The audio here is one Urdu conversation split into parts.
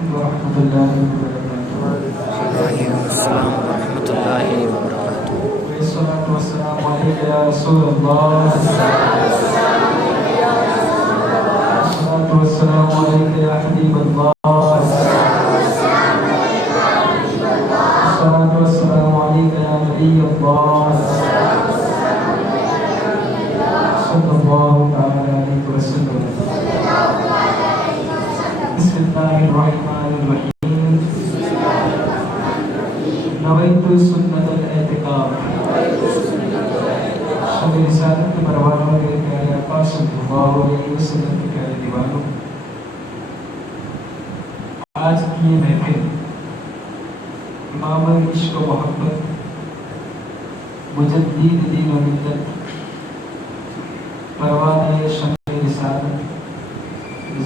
ورحمۃ اللہ وبرکاتہ. وعلیکم السلام ورحمۃ اللہ وبرکاتہ. والصلاة والسلام علیک یا رسول اللہ. والصلاة والسلام علیک یا حبیب اللہ. والصلاة والسلام علیک یا نبی اللہ. صلی اللہ تعالی علیہ وسلم. بسم اللہ الرحمن الرحیم. نویت سنت الاعتکاف. شب رسالت کے پروانوں کے پیارے آقا صلی اللہ علیہ وسلم کے پیارے دیوانوں، آج کی یہ محفل امام عشق و محبت، مجدد دین و ملت، پروانہ شمع رسالت،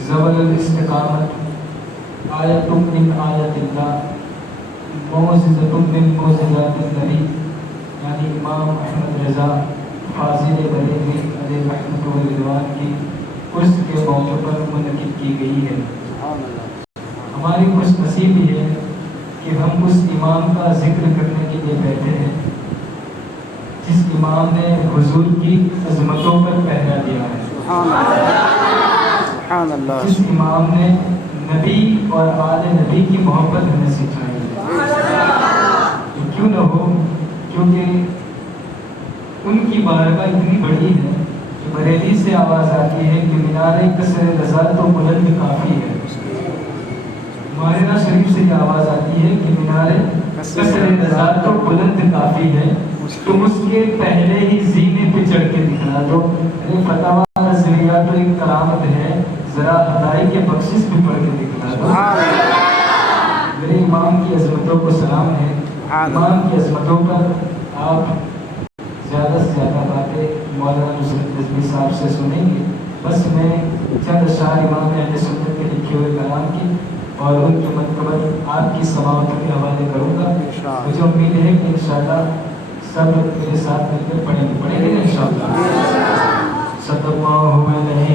زول الاستقامت، آیت من آیت اللہ، معجزۃ من معجزات النبی، یعنی امام احمد رضا فاضل بریلوی علیہ رحمۃ و رضوان کی عرس کے موقع پر منعقد کی گئی ہے. ہماری خوش نصیبی ہے کہ ہم اس امام کا ذکر کرنے کے لیے بیٹھے ہیں جس امام نے حضور کی عظمتوں پر پہرا دیا ہے، جس امام نے نبی اور آل نبی کی محبت ہمیں سکھائی ہے. کیوں نہ ہو، کیونکہ ان کی بارگاہ اتنی بڑی ہے کہ بریلی سے آواز آتی ہے کہ مینار قصر رضا تو بلند کافی ہے. مارنا شریف سے یہ آواز آتی ہے کہ مینار قصر رضا تو بلند کافی ہے، تم اس کے پہلے ہی زینے پہ چڑھ کے دکھلا دو. فتح نظریہ تو ایک کرامت ہے، ذرا ہدائی کے بخشش بھی پڑھ کے دکھلا دو. میرے امام کی عظمتوں کو سلام ہے. امام کی عظمتوں پر آپ زیادہ سے زیادہ باتیں مولانا نصرت رضوی صاحب سے سنیں گے. بس میں چند اشعار امام اہل سنت کے لکھے ہوئے کلام کی اور ان کی منقبت آپ کی سماعتوں کے حوالے کروں گا. مجھے امید ہے کہ انشاءاللہ سب میرے ساتھ مل کر پڑھیں گے نا انشاءاللہ. صلی اللہ علیہ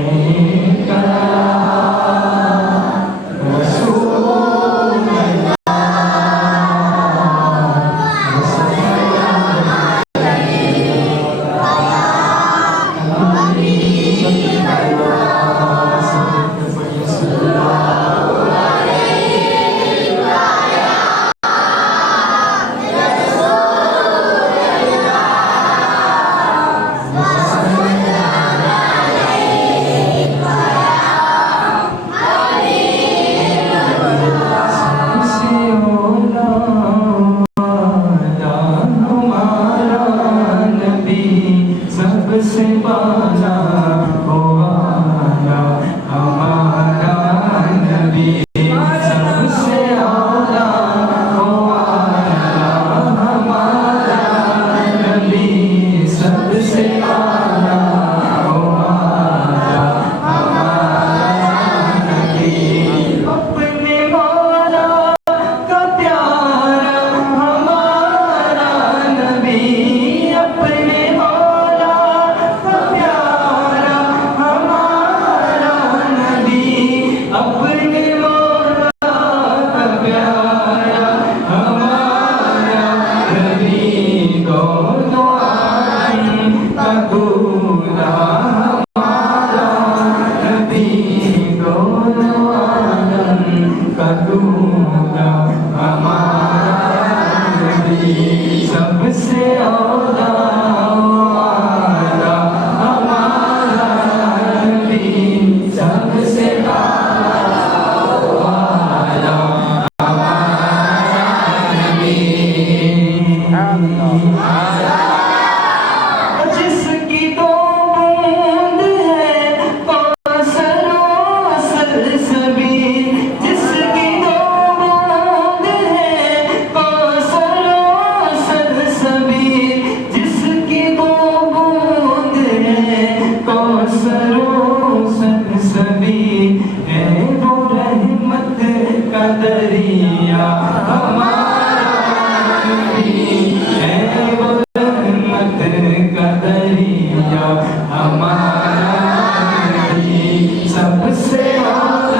رسول سب سے اعلیٰ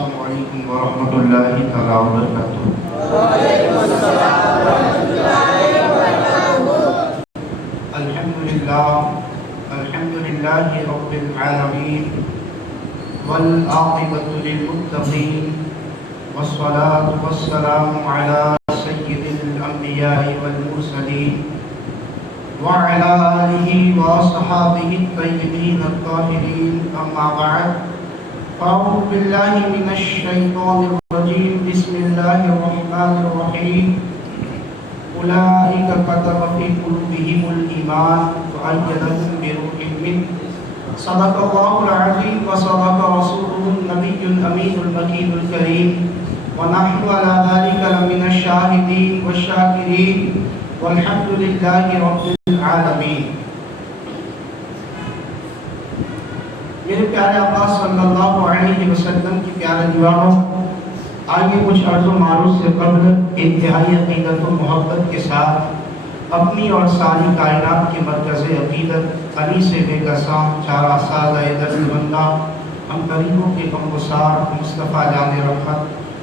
السلام علیکم ورحمۃ اللہ تعالیٰ وبرکاتہ۔ الحمد للہ رب العالمین والعاقبۃ للمتقین والصلاة والسلام علی سید الانبیاء والمرسلین وعلى آلہ وصحابہ الطیبین الطاہرین، اما بعد فاعوذ باللہ من الشیطان الرجیم، بسم اللہ الرحمن الرحیم۔ اولئک کتب فی قلوبہم الایمان وأیدہم بروح منہ، صدق اللہ العظیم وصدق رسولہ النبی الامین المکین الکریم، ونحن علی ذلک لمن الشاہدین والشاکرین، والحمد للہ رب العالمین۔ میرے پیارے آقا صلی اللہ علیہ وسلم کی پیارے دیوانوں، آئیے کچھ عرض و معروض سے قبل انتہائی عقیدت و محبت کے ساتھ اپنی اور ساری کائنات کے مرکز عقیدت علی سے بے گساں چارہ سازہ درد بندہ ہم قریبوں کے غمگسار مصطفیٰ جان رحمت،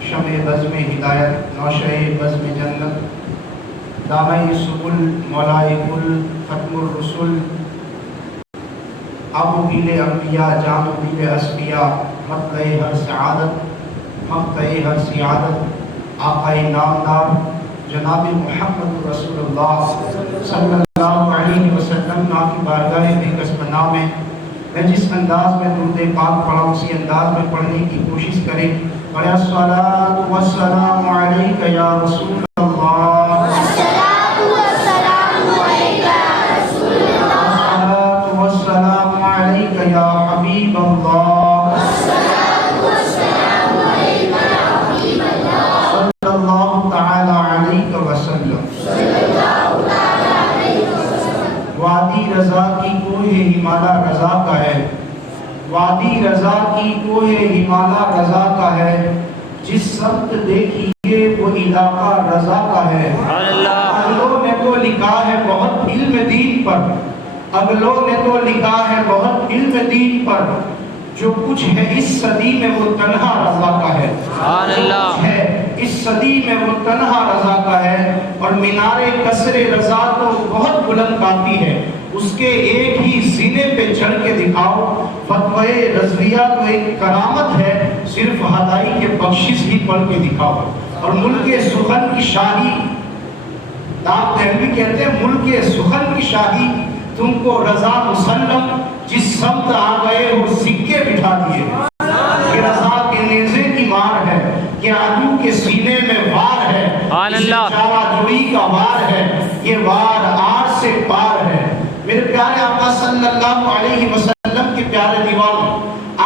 شمع بزم ہدایت، نوشہ بزم جنت، دامن سبل، مولائے کل، ختم الرسل، ابو بیل انبیاء، جان بیل اسفیاء، مقطع ہر سعادت، مقطع ہر سعادت، آقا نامدار جناب محمد رسول اللہ صلی اللہ علیہ وسلم کی بارگاہ بےکس پناہ میں میں جس انداز میں درود پاک پڑھا اسی انداز میں پڑھنے کی کوشش کریں۔ الصلاۃ والسلام علیک یا رسول اللہ، الصلاۃ والسلام علیک یا حبیب اللہ، صلی اللہ تعالی علیہ وسلم۔ وادی رضا کی کوہ ہمالا رضا کا ہے، وادی رضا کی کوہ ہمالا رضا کا ہے، جس سمت دیکھیے وہ علاقہ رضا کا ہے۔ اگلوں نے تو لکھا ہے بہت علم دین پر، اگلوں نے تو لکھا ہے بہت علم دین پر، جو کچھ ہے اس صدی میں وہ تنہا رضا کا ہے، اس صدی میں وہ تنہا رضا کا ہے۔ اور مینار قصر رضا تو بہت بلند کافی ہے، اس کے ایک ہی زینے پہ چڑھ کے دکھاؤ، فتوی رضویہ تو ایک کرامت ہے، صرف ہدائی کے بخشش ہی پڑھ کے دکھاؤ۔ اور ملک سخن کی شاہی، داغ دہلوی کہتے ہیں ملک سخن کی شاہی تم کو رضا مسلم، جس سمت آ گئے وہ سکے بٹھا دیے۔ یہ رضا کے نیزے کی مار ہے، یہ عدو کے سینے میں وار ہے، اسے چارہ جوئی کا وار ہے، یہ وار آر سے پار ہے۔ میرے پیارے آقا صلی اللہ علیہ وسلم کے پیارے دیوانوں،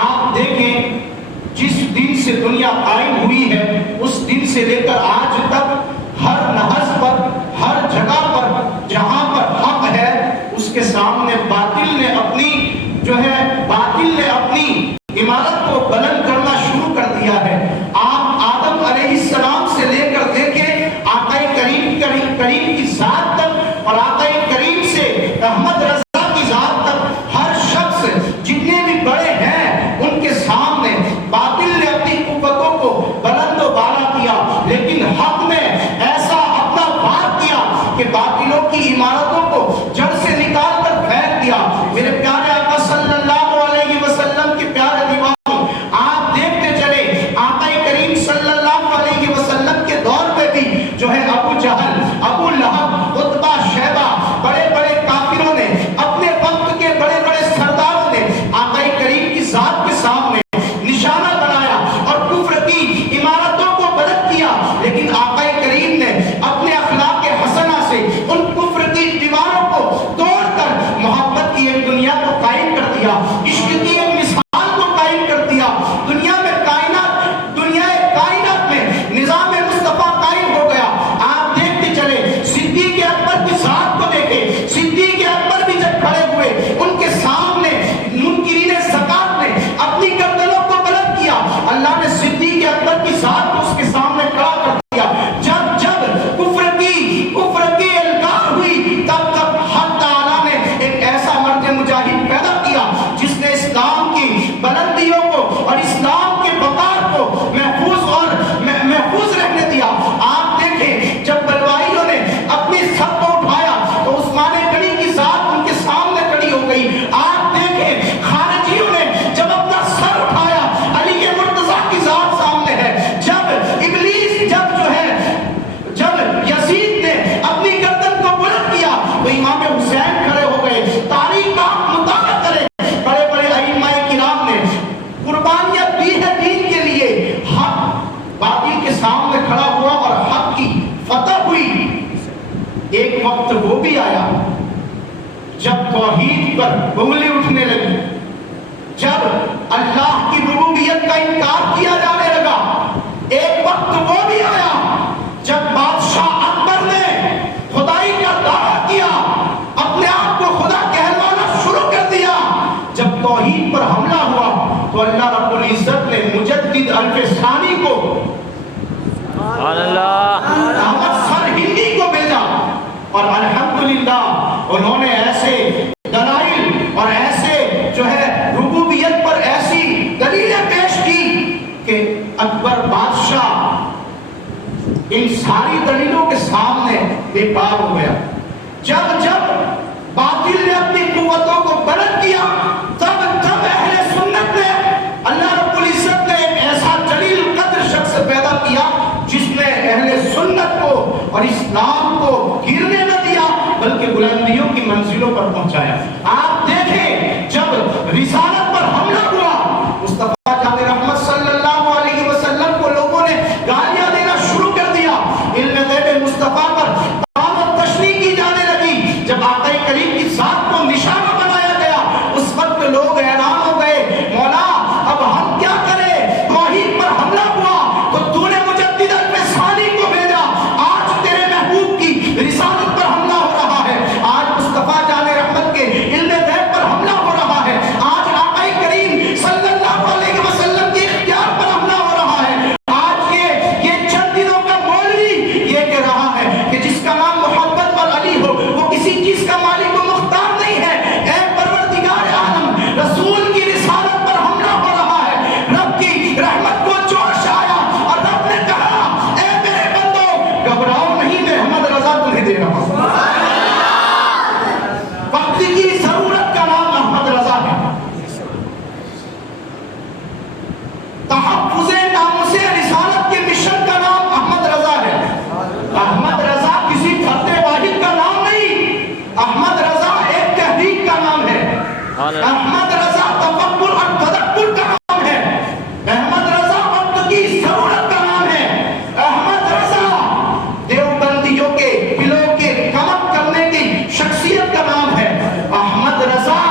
آپ دیکھیں جس دن سے دنیا قائم ہوئی ہے اس دن سے لے کر آج تک ہر نہض پر، ہر جگہ پر جہاں پر حق ہے اس کے سامنے باطل نے اپنی عمارت کو بلند کرنا شروع کر دیا ہے۔ آپ آدم علیہ السلام سے لے کر دیکھیں آقا کریم کی ذات تک، اور آقا کریم سے احمد رضا کی ذات تک، ہر شخص جتنے بھی بڑے ہیں ان کے سامنے باطل نے اپنی قوتوں کو بلند و بالا کیا، لیکن حق نے ایسا اپنا وار کیا کہ باطلوں کی عمارتوں کو جڑ سے نکال کر پھینک دیا۔ میرے پیارے آقا صلی اللہ علیہ وسلم کے پیارے دیوانوں، آپ دیکھتے چلے آقا جب توحید پر انگلی اٹھنے لگی، جب اللہ کی ربوبیت کا انکار کیا جانے لگا، ایک وقت وہ بھی آیا جب بادشاہ اکبر نے خدائی کا دعویٰ کیا، اپنے آپ کو خدا کہلوانا شروع کر دیا۔ جب توحید پر حملہ ہوا تو اللہ رب العزت نے مجدد الف ثانی کو، احمد سر ہندی کو بھیجا، اور الحمدللہ انہوں نے ایسے دلائل اور ایسے جو ہے ربوبیت پر ایسی دلیلیں پیش کی کہ اکبر بادشاہ ان ساری دلیلوں کے سامنے بے پار ہو گیا۔ جب باطل نے اپنی قوتوں کو بلند کیا، تب اہل سنت نے، اللہ رب العزت نے ایک ایسا جلیل قدر شخص پیدا کیا جس نے اہل سنت کو اور اسلام کو گرنے نہ دیا بلکہ بلندیوں کی منزلوں پر پہنچایا۔ آپ دیکھیں جب رسالت پر حملہ ہوا، مصطفیٰ جان رحمت صلی اللہ علیہ وسلم کو لوگوں نے گالیاں دینا شروع کر دیا، علم غیب مصطفیٰ پر دعوت تشریح کی جانے لگی۔ جب آقا کریم کی ذات کو نشانہ بنایا گیا، اس وقت لوگ حیران ہو گئے، مولا اب ہم کیا کریں؟ توحید پر حملہ ہوا تو تو نے مجدد الف ثانی کو بھیجا، آج تیرے محبوب کی رسالت پر حملہ ہو رہا ہے، آج مصطفیٰ جان رحمت کے علم غیب پر حملہ ہو رہا ہے، آج آقا کریم صلی اللہ علیہ وسلم کے اختیار پر حملہ ہو رہا ہے، آج یہ چند دنوں کا مولوی یہ کہہ رہا ہے کہ جس کا نام محبت اور علی ہو وہ کسی چیز کا مالک و مختار نہیں ہے۔ اے پروردگار عالم، رسول کی رسالت پر حملہ ہو رہا ہے، رب کی رحمت کو جوش آیا اور رب نے کہا اے میرے بندو گھبراؤ نہیں، میں احمد رضا تمہیں دے رہا ہوں۔ وقت کی ضرورت کا نام احمد رضا ہے، تحفظ ناموس رسالت کے مشن کا نام احمد رضا ہے۔ احمد رضا کسی فرد واحد کا نام نہیں، احمد رضا ایک تحریک کا نام ہے، احمد رضا تفکر اور تدبر کا نام ہے، احمد رضا وقت کی ضرورت کا نام ہے، احمد رضا دیوبندیوں کے دلوں کے کمک کرنے کی شخصیت کا نام ہے، احمد رضا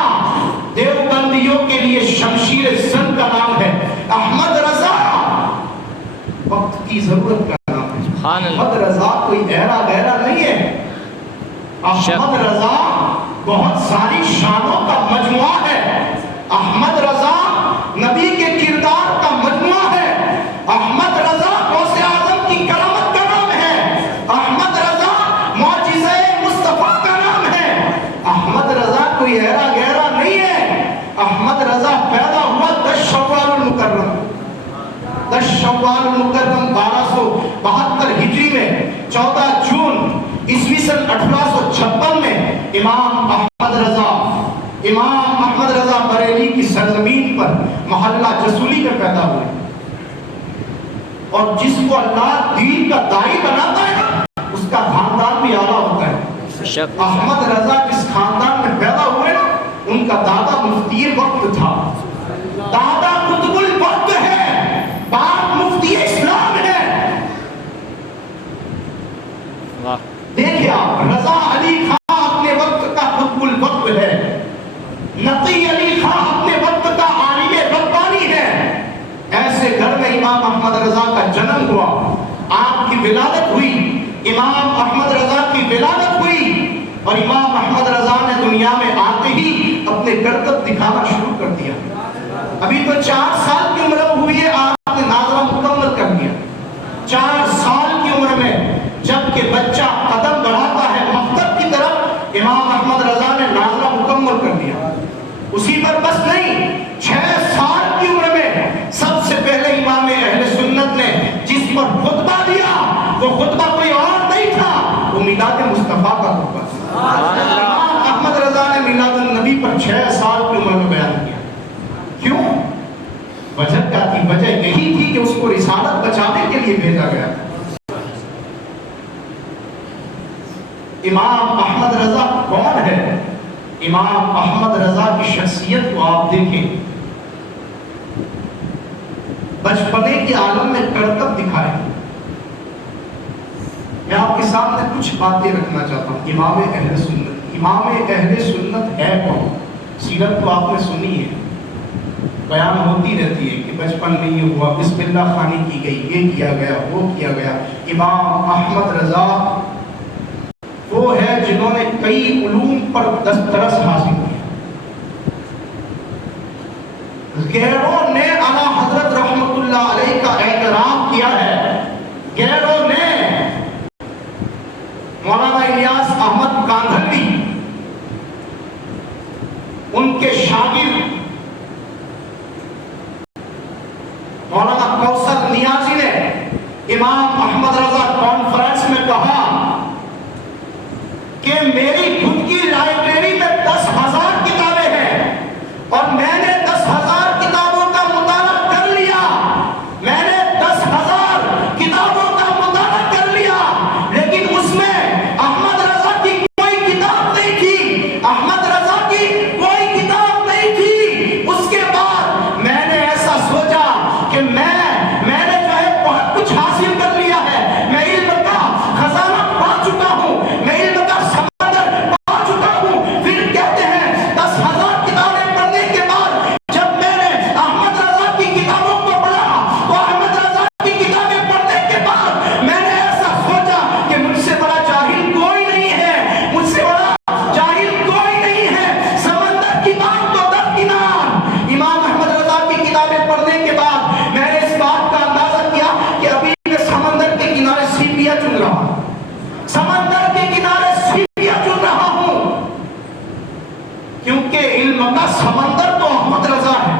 دیوبندیوں کے لیے شمشیر زن کا نام ہے، احمد رضا وقت کی ضرورت کا نام ہے۔ احمد رضا کوئی ایرا غیرہ نہیں ہے، احمد رضا بہت ساری شانوں کا مجموعہ ہے، احمد رضا نبی کے کردار کا مجموعہ ہے، احمد رضا غوث اعظم کی کرامت کا نام ہے، احمد رضا معجزہ مصطفیٰ کا نام ہے، احمد رضا کوئی ایرا غیرہ نہیں ہے۔ احمد رضا پیدا ہوا 10 شوال المکرم، 10 شوال المکرم 1272 ہجری میں، 14 جون عیسوی سن 1856 میں امام احمد رضا بریلی کی سرزمین پر محلہ جسولی میں پیدا ہوئے، اور جس کو اللہ دین کا داعی بناتا ہے نا اس کا خاندان بھی اعلیٰ ہوتا ہے۔ احمد رضا جس خاندان میں پیدا ہوئے نا ان کا دادا مفتی وقت تھا، دادا قطب الوقت ہے، باپ مفتی اسلام ہے۔ دیکھیں آپ، رضا علی خان اپنے وقت کا قطب الوقت ہے، نقی علی خان اپنے وقت کا عالم ربانی ہے۔ ایسے گھر میں امام احمد رضا کا جنم ہوا، آپ کی ولادت ہوئی، امام احمد رضا کی ولادت ہوئی، اور امام احمد رضا نے دنیا میں آتے ہی اپنے کرتب دکھانا شروع کر دیا۔ ابھی تو 4 سال کی عمر ہوئی ہے، آپ نے ناظرہ مکمل کر دیا۔ 4 سال کی عمر میں جب کہ بچہ قدم بڑھاتا ہے مکتب کی طرف، امام احمد رضا نے ناظرہ مکمل کر دیا۔ اسی پر بس نہیں، 6 سال کی عمر میں سب سے پہلے امام اہل سنت نے جس پر خطبہ دیا وہ خطبہ کوئی اور نہیں تھا، وہ میلاد مصطفیٰ کا خطبہ تھا۔ امام احمد رضا نے میلاد النبی پر 6 سال کی عمر میں بیان کیا۔ کیوں؟ وجہ کیا تھی؟ وجہ یہی تھی کہ اس کو رسالت بچانے کے لیے بھیجا گیا۔ امام احمد رضا کون ہے؟ امام احمد رضا کی شخصیت کو آپ دیکھیں، بچپنے کے عالم میں کرتب دکھائے۔ میں آپ کے سامنے کچھ باتیں رکھنا چاہتا ہوں امام اہل سنت کی۔ امام اہل سنت ہے کون؟ سیرت تو آپ نے سنی ہے، بیان ہوتی رہتی ہے کہ بچپن میں یہ ہوا، بسم اللہ خوانی کی گئی، یہ کیا گیا، وہ کیا گیا۔ امام احمد رضا وہ ہے جنہوں نے کئی علوم پر دسترس حاصل کیا۔ غیروں نے اعلیٰ حضرت رحمت اللہ علیہ کا احترام کیا ہے، غیروں نے مولانا الیاس احمد کاندھلوی، ان کے شاگرد مولانا کوثر نیازی نے امام احمد رضا کانفرنس میں کہا کہ میری خود کی لائبریری میں 10,000 کتابیں ہیں اور میں نے 10,000 کتابوں کا مطالعہ کر لیا، میں نے 10,000 کتابوں کا مطالعہ کر لیا، لیکن اس میں احمد رضا کی کوئی کتاب نہیں تھی، احمد رضا کی کوئی کتاب نہیں تھی۔ اس کے بعد میں نے ایسا سوچا کہ میں نے جو ہے بہت کچھ حاصل کر لیا ہے، میں علم کا خزانہ پا چکا ہوں، میں علم کا سمندر پا چکا ہوں۔ پھر کہتے ہیں 10,000 کتابیں پڑھنے کے بعد جب میں نے احمد رضا کی کتابوں کو پڑھا تو احمد رضا کی کتابیں پڑھنے کے بعد میں نے ایسا سوچا کہ مجھ سے بڑا جاہل کوئی نہیں ہے، مجھ سے بڑا جاہل کوئی نہیں ہے، سمندر کی بات تو درکنار۔ امام احمد رضا کی کتابیں پڑھنے کے بعد میں نے اس بات کا اندازہ کیا کہ ابھی میں سمندر کے کنارے سیپیا چن رہا ہوں، سمندر کے کنارے سیپیا چن رہا ہوں، کیونکہ علم کا سمندر تو احمد رضا ہے،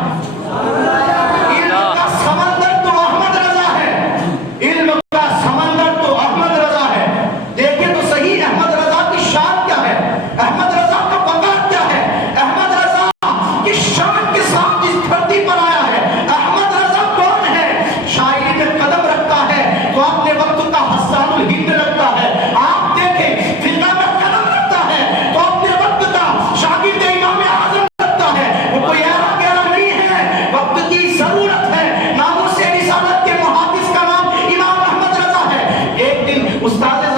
علم کا سمندر تو احمد رضا ہے، علم کا سمندر تو احمد رضا ہے۔ دیکھیں تو صحیح احمد رضا کی شان کیا ہے، احمد رضا کا وقار کیا ہے، احمد رضا کی شان کے ساتھ اس دھرتی پر آیا ہے۔ احمد رضا کون ہے؟ شاعری میں قدم رکھتا ہے تو اپنے وقت کا حسان الہند لگتا ہے، آپ دیکھیں فقہ میں قدم رکھتا ہے تو اپنے وقت کا شاگرد امام اعظم لگتا ہے، وہ کوئی ایرا گیرا نہیں ہے، وقت کی ضرورت ہے۔ ناموس رسالت کے محافظ کا نام امام احمد رضا ہے۔ ایک دن استاد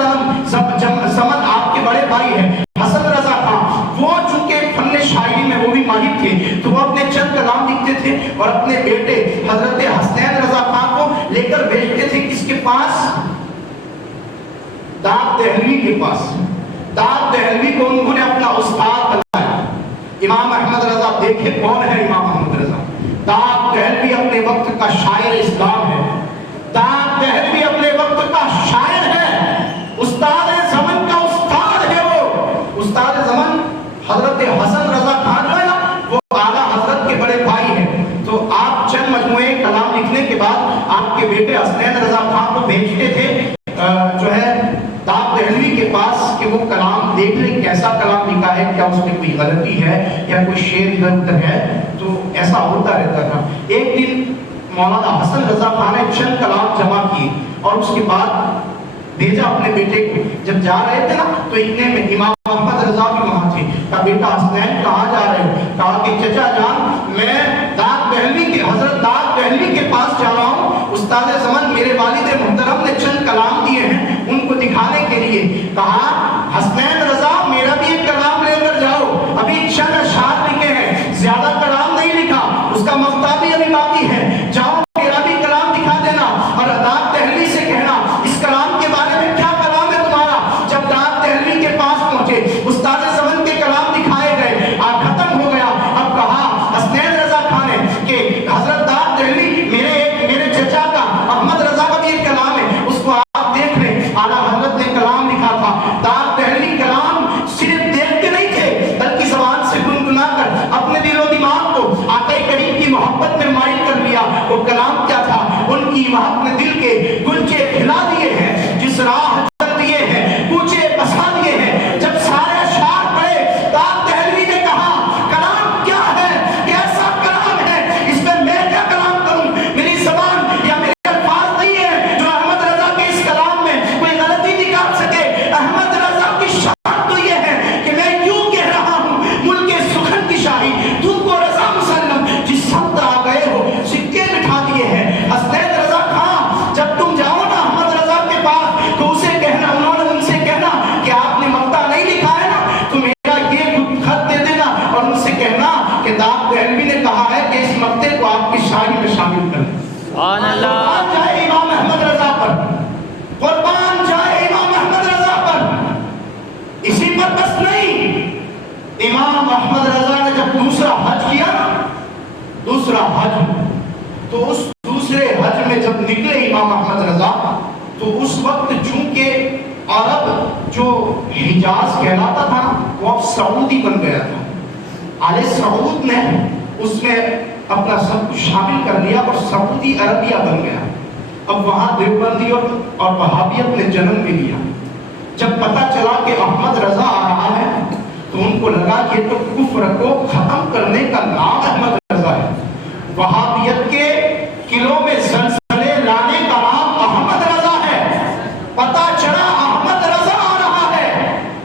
زمن آپ کے بڑے بھائی ہیں حسن رضا خان، وہ چونکہ فن شاعری میں وہ بھی ماہر تھے تو وہ اپنے چند کلام لکھتے تھے اور اپنے بیٹے حضرت حسنین رضا خان کو لے کر بھیجتے تھے کس کے پاس؟ داغ دہلوی کے پاس۔ داغ دہلوی کو انہوں نے اپنا استاد بنایا۔ امام احمد رضا دیکھے کون ہے امام احمد رضا؟ داغ دہلوی اپنے وقت کا شاعر اسلام ہے، داغ دہلوی اپنے وقت کا شاعر ہے، استاد زمن کا استاد ہے۔ وہ استاد زمن حضرت حسن رضا خان جو ہے نا وہ اعلیٰ حضرت کے بڑے بھائی ہیں، تو آپ چند مجموعے کلام لکھنے کے بعد آپ کے بیٹے حسنین رضا خان کو بھیجتے تھے جو ہے داغ دہلوی کے پاس کہ وہ کلام دیکھ لیں کیسا کلام لکھا ہے، کیا اس میں کوئی غلطی ہے یا کوئی شعر ادھر ادھر ہے، تو ایسا ہوتا رہتا تھا۔ ایک دن مولانا حسن رضا خان نے چند کلام جمع کیے اور اس کے بعد بھیجا اپنے بیٹے کو۔ جب جا رہے تھے نا تو اتنے میں امام احمد رضا بھی وہاں تھے، کہا بیٹا حسنین کہاں جا رہے ہو؟ کہا کہ چچا جان میں داغ دہلوی کے حضرت داغ دہلوی کے پاس جا رہا ہوں، استاد زمن میرے والد محترم نے چند کلام دیے ہیں ان کو دکھانے کے لیے۔ کہا حسنین رضا میرا بھی ایک کلام لے کر جاؤ، ابھی چند اشعار لکھے ہیں، زیادہ کلام نہیں لکھا، اس کا مقطع بھی ابھی باقی ہے، جاؤ میرا بھی کلام دکھا دینا اور داغ دہلوی سے کہنا اس کلام کے بارے میں کیا کلام ہے تمہارا۔ جب داغ دہلوی کے پاس پہنچے استاد زمن کے کلام دکھائے گئے، ختم ہو گیا۔ اب کہا حسنین رضا خان نے کہ حضرت داغ دہلوی میرے چچا کا احمد رضا کا بھی ایک کلام ہے، اس کو آپ دیکھ لیں۔ اعلیٰ حضرت نے کلام لکھا تھا، داغ دہلوی کلام صرف دیکھتے نہیں تھے بلکہ زبان سے گنگنا کر اپنے دل و دماغ کو آقا کریم کی محبت میں مائل کر لیا۔ وہ کلام کیا تھا؟ ان کی محبت نے دل کے گلچے کھلا دیے ہیں، جس راہ چل دیے ہیں کوچے بسا دیے ہیں۔ جب سارے اشعار پڑھے داغ دہلوی نے کہا کلام کیا ہے، کیسا کلام ہے، اس میں میں کیا کلام کروں، میری زبان یا میرے الفاظ نہیں ہے جو احمد رضا کے اس کلام میں کوئی غلطی نکال سکے۔ احمد رضا کی شان تو یہ ہے کہ میں یوں کہہ رہا ہوں ملک سخن کی شاہی تم کو رضا مسلم، جس سمت آ گئے ہو سکے بٹھا دیے ہیں۔ حسنین رضا خان جب تم جاؤ نا احمد رضا کے پاس تو اسے امام احمد رضا، تو اس وقت چونکہ عرب جو حجاز کہلاتا تھا وہ اب سعودی بن گیا تھا، آل سعود نے اس میں اپنا سب کچھ شامل کر لیا اور سعودی عربیہ بن گیا۔ اب وہاں دیوبندی اور وہابیت نے جنم بھی لیا۔ جب پتہ چلا کہ احمد رضا آ رہا ہے تو ان کو لگا یہ تو کفر کو ختم کرنے کا نام احمد رضا ہے، وہابیت کے قلعوں میں زلزلے لانے کا نام احمد رضا ہے۔ پتہ چلا احمد رضا آ رہا ہے،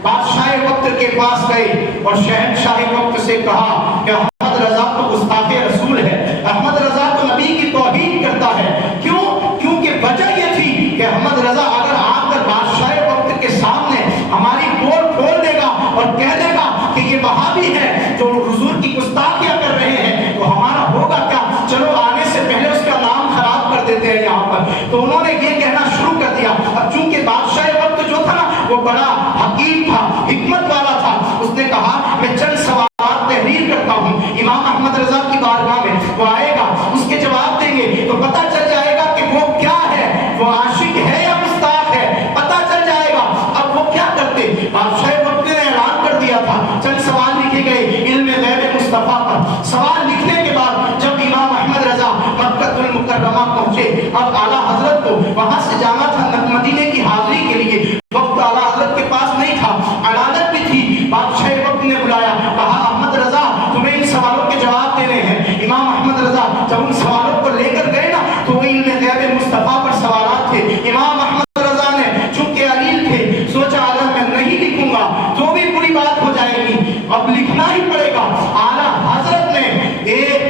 بادشاہ وقت کے پاس گئے اور شہنشاہ وقت سے کہا کہ احمد رضا تو گستاخ رسول ہے، احمد رضا تو نبی کی توہین کرتا ہے۔ کیوں؟ کیونکہ وجہ یہ تھی کہ احمد رضا اگر آ کر بادشاہ وقت کے سامنے ہماری پول کھول دے گا اور کہہ دے گا کہ یہ وہابی ہے جو حضور کی گستاخیاں کر رہے ہیں تو ہمارا ہوگا کیا؟ چلو آنے سے پہلے اس کا نام خراب کر دیتے ہیں یہاں پر۔ تو انہوں نے یہ کہنا شروع کر دیا۔ اب چونکہ بادشاہ وقت جو تھا نا وہ بڑا حکیم تھا، حکمت والا تھا، اس نے کہا میں چند سوالات تحریر کرتا ہوں، امام احمد رضا کی بارگاہ میں وہ آئے گا، اس کے جواب دیں گے تو پتہ چل جائے گا کہ وہ کیا ہے، وہ عاشق ہے یا گستاخ ہے، پتہ چل جائے گا۔ اب وہ کیا کرتے؟ بادشاہ وقت نے اعلان کر دیا تھا، چند سوال لکھے گئے علم غیب مصطفیٰ پر۔ سوال لکھنے کے بعد جب امام احمد رضا مکہ المکرمہ پہنچے، اب اعلیٰ حضرت کو وہاں سے جانا تھا مدینے کی حاضری کے لیے، وقت اعلیٰ حضرت کے پاس نہیں تھا، علانت بھی تھی۔ بادشاہ وقت نے بلایا، کہا احمد رضا تمہیں ان سوالوں کے جواب دینے ہیں۔ امام احمد رضا جب ان سوالوں کو لے کر گئے نا تو وہ علم غیب مصطفیٰ پر سوالات تھے۔ امام احمد رضا نے چونکہ علیل تھے سوچا اگر میں نہیں لکھوں گا تو بھی بری بات ہو جائے گی، اب لکھنا ہی پڑے گا۔ اعلیٰ حضرت نے ایک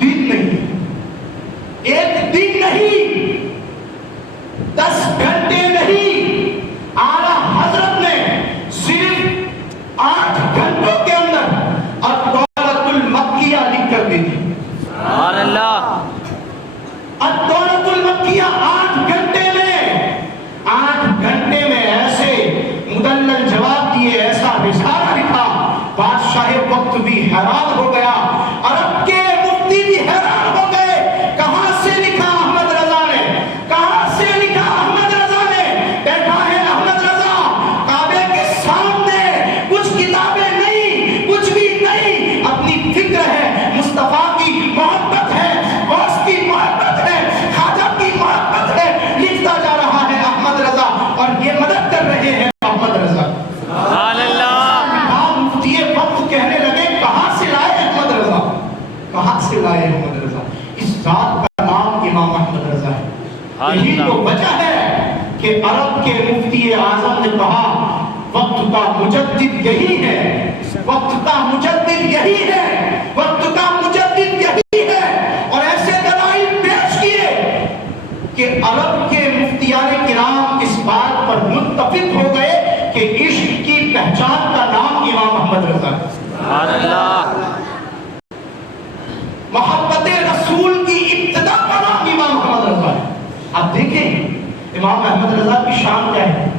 دن نہیں 10 گھنٹے نہیں، اعلیٰ حضرت نے صرف 8 گھنٹوں کے اندر الدولۃ المکیہ لکھ کر دی تھی۔ سبحان اللہ۔ الدولۃ المکیہ 8 گھنٹے میں ایسے مدلل جواب دیے، ایسا رسالہ لکھا، بادشاہ وقت بھی حیران ہو گیا، عرب کے مفتی بھی حیران ہو گئے، کہاں سے لکھا احمد رضا نے، کہاں سے لکھا احمد رضا نے؟ بیٹھا ہے احمد رضا کعبے کے سامنے، کچھ کتابیں نہیں، کچھ بھی نہیں، اپنی فکر ہے، مصطفیٰ کی محبت ہے، غوث کی محبت ہے، خواجہ کی محبت ہے، لکھتا جا رہا ہے احمد رضا، اور یہ مدد کر رہے ہیں احمد رضا۔ سبحان اللہ۔ مفتی وقت کہنے لگے کہاں سے لائے احمد رضا، کہاں سے لائے احمد رضا؟ اس ذات کا نام امام احمد رضا ہے۔ یہی تو وجہ ہے کہ عرب کے مفتی اعظم نے کہا وقت کا مجدد یہی ہے، وقت کا مجدد یہی ہے، وقت کا مجدد یہی ہے، اور ایسے دلائل پیش کیے کہ عرب کے مفتیان کرام اس بات پر متفق ہو گئے کہ عشق کی پہچان کا نام امام احمد رضا ہے۔ سبحان اللہ۔ محبت رسول کی ابتدا کا نام امام احمد رضا ہے۔ آپ دیکھیں امام احمد رضا کی شان کیا ہے،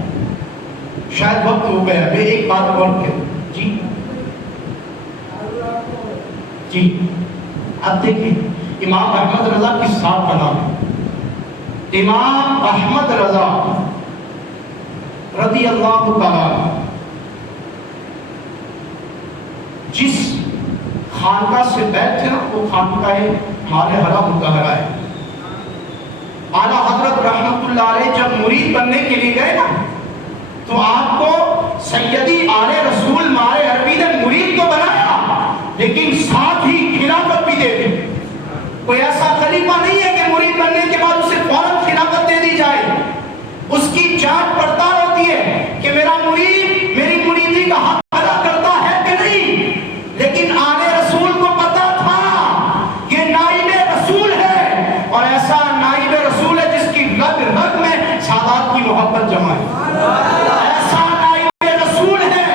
شاید وقت ہو گیا، میں ایک بات اور کہوں جی آپ دیکھیں امام احمد رضا کس صاحب کا نام ہے؟ امام احمد رضا رضی اللہ تعالی جس خانقاہ سے بیت تھے نا وہ خانقاہ ہمارے حرم مطہرہ ہے۔ اعلیٰ حضرت رحمت اللہ علیہ جب مرید بننے کے لیے گئے نا تو آپ کو سیدی آل رسول مارے عربی نے مرید تو بنایا لیکن ساتھ ہی خلافت بھی دے دی۔ کوئی ایسا خلیفہ نہیں ہے کہ مرید بننے کے بعد اسے فوراً خلافت دے دی جائے، اس کی جانچ پڑتال ہوتی ہے کہ میرا مرید میری مریدی کا حق ادا کرتا ہے کہ نہیں۔ لیکن آل رسول کو پتا تھا یہ نائب رسول ہے، اور ایسا نائب رسول ہے جس کی رگ رگ میں سادات کی محبت جمع ہے، ایسا نائب رسول ہے۔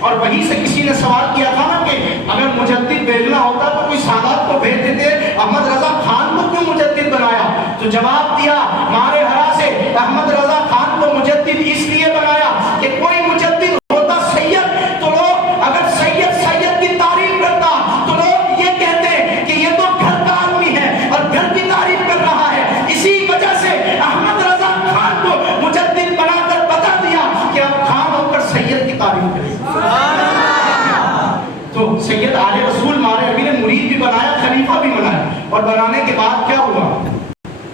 اور وہیں سے کسی نے سوال کیا تھا نا کہ اگر مجدد بھیجنا ہوتا تو کوئی سادات کو بھیج دیتے، احمد رضا خان کو کیوں مجدد بنایا؟ تو جواب دیا مارے ہرا سے احمد رضا خان کو مجدد اس لیے بنایا کہ کوئی مجدد ہوتا سید تو لوگ اگر سید سید کی تعریف کرتا تو لوگ یہ کہتے کہ یہ تو گھر کا آدمی ہے اور گھر کی تعریف کر رہا ہے، اسی وجہ اور بنانے کے بعد کیا ہوا؟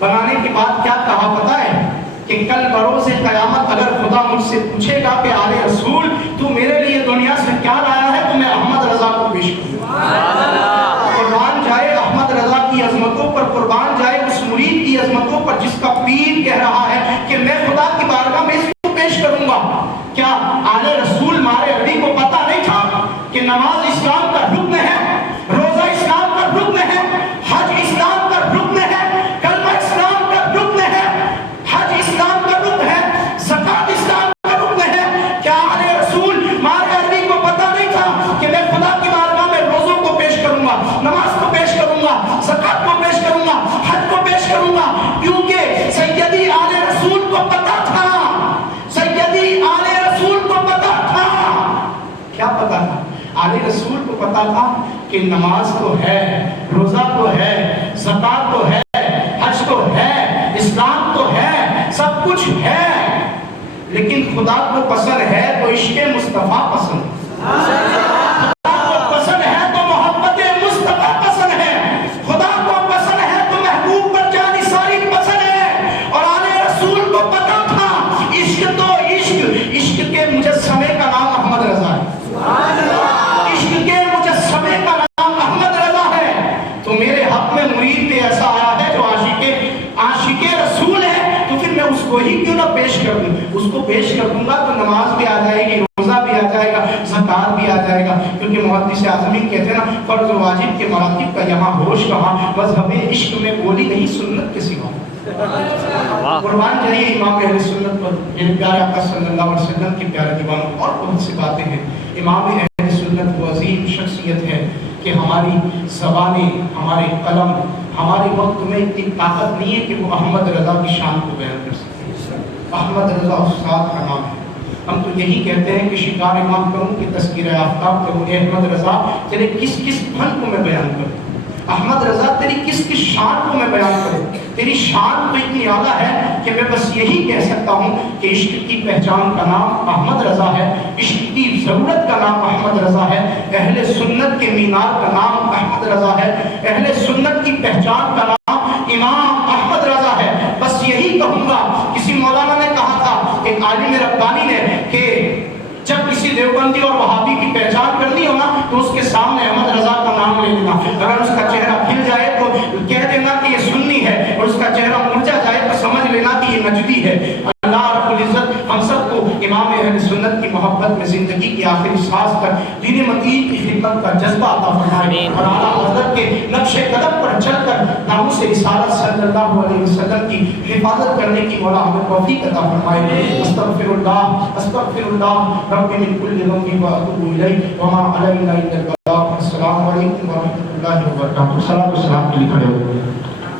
بنانے کے بعد کیا کہا پتہ ہے؟ کہ کل بروز قیامت اگر خدا مجھ سے پوچھے گا کہ آل رسول تو میرے لیے دنیا سے کیا لایا ہے، تو میں احمد رضا کو پیش کروں گا۔ قربان جائے احمد رضا کی عظمتوں پر، قربان جائے اس مرید کی عظمتوں پر جس کا پیر کہہ رہا ہے کہ میں خدا کی بارگاہ میں اس کو پیش کروں گا۔ کیا آل رسول مارے علی کو پتہ نہیں تھا کہ نماز اسلام کا رکن ہے، روزہ اسلام کا رکن ہے، حج اسلام کا رکن ہے، کلمہ اسلام کا رکن ہے، حج اسلام کا رکن ہے، زکات اسلام کا رکن ہے؟ کیا آل رسول مارے علی کو پتہ نہیں تھا کہ میں خدا کی بارگاہ میں روزوں کو پیش کروں گا، نماز کو پیش کروں گا، زکات کو پیش کروں گا، حج کو پیش کروں گا؟ کیونکہ سیدی آل رسول کو پتہ تھا، سیدی آل رسول کو پتہ تھا۔ کیا پتہ تھا؟ آل رسول کو پتہ تھا کہ نماز تو ہے، روزہ تو ہے، زکات تو ہے، حج تو ہے، اسلام تو ہے، سب کچھ ہے، لیکن خدا کو پسند ہے تو عشق مصطفیٰ پسند ہے، خدا کو پسند ہے تو محبت مصطفیٰ پسند ہے، خدا کو پسند ہے تو محبوب پر جان نثاری پسند ہے۔ اور آل رسول کو پتہ تھا عشق تو عشق کے مجسمے کا نام احمد رضا ہے، عشق کے مجسمے کا نام احمد رضا ہے۔ تو میرے حق میں مرید پہ ایسا آیا ہے جو عاشق رسول ہے، تو پھر میں اس کو ہی کیوں نہ پیش کر دوں؟ اس کو پیش کر دوں گا تو نماز بھی آ جائے گی، روزہ بھی آ جائے گا، زکات بھی آ جائے گا، کیونکہ محدث اعظمین کہتے ہیں نا فرض و واجب کے مراتب کا یہاں ہوش کہاں، مذہب عشق میں بولی نہیں سنت کے سوا۔ قربان جائیے امام اہل سنت پر، میرے پیارے آقا صلی اللہ علیہ وسلم کے پیارے دیوانوں، اور بہت سی باتیں ہیں۔ امام اہل سنت وہ عظیم شخصیت ہے کہ ہماری زبانیں، ہمارے قلم، ہمارے وقت میں اتنی طاقت نہیں ہے کہ وہ احمد رضا کی شان کو بیان کر سکے۔ احمد رضا استاد کا نام ہے۔ ہم تو یہی کہتے ہیں کہ شکار امام کروں کہ تذکرہ آفتاب کہ وہ احمد رضا تیرے کس کس فن کو میں بیان کروں، احمد رضا تیری کس کس شان کو میں بیان کروں۔ تیری شان تو اتنی اعلیٰ ہے کہ میں بس یہی کہہ سکتا ہوں کہ عشق کی پہچان کا نام احمد رضا ہے، عشق کی ضرورت کا نام احمد رضا ہے، اہل سنت کے مینار کا نام احمد رضا ہے، اہل سنت کی پہچان کا نام امام احمد رضا ہے۔ بس یہی کہوں گا۔ کسی مولانا نے کہا تھا، ایک عالم ربانی نے، کہ جب کسی دیوبندی اور وہابی کی پہچان کرنی ہو نا تو اس کے سامنے احمد رضا کا نام لے لینا، اگر اس کا چہرہ کھل جائے تو کہہ دینا کہ یہ سنی ہے، اور اس کا چہرہ مرجھا جائے تو سمجھ لینا کہ یہ نجدی ہے۔ اللہ رب العزت ہم سب کو امام اہل سنت کی محبت میں زندگی کی آخری سانس تک دین متین کی خدمت کا جذبہ عطا فرمائے، اور اعلیٰ حضرت کے نقش قدم پر چل کر ناموس رسالت صلی اللہ علیہ وسلم کی حفاظت کرنے کی مولا ہمیں توفیق عطا فرمائے۔ استغفر اللہ رب من کل ذنب واتوب الیہ وما علینا الا البلاغ۔ السلام علیکم ورحمۃ اللہ وبرکاتہ۔ صلاۃ و سلام کے لیے کھڑے ہو۔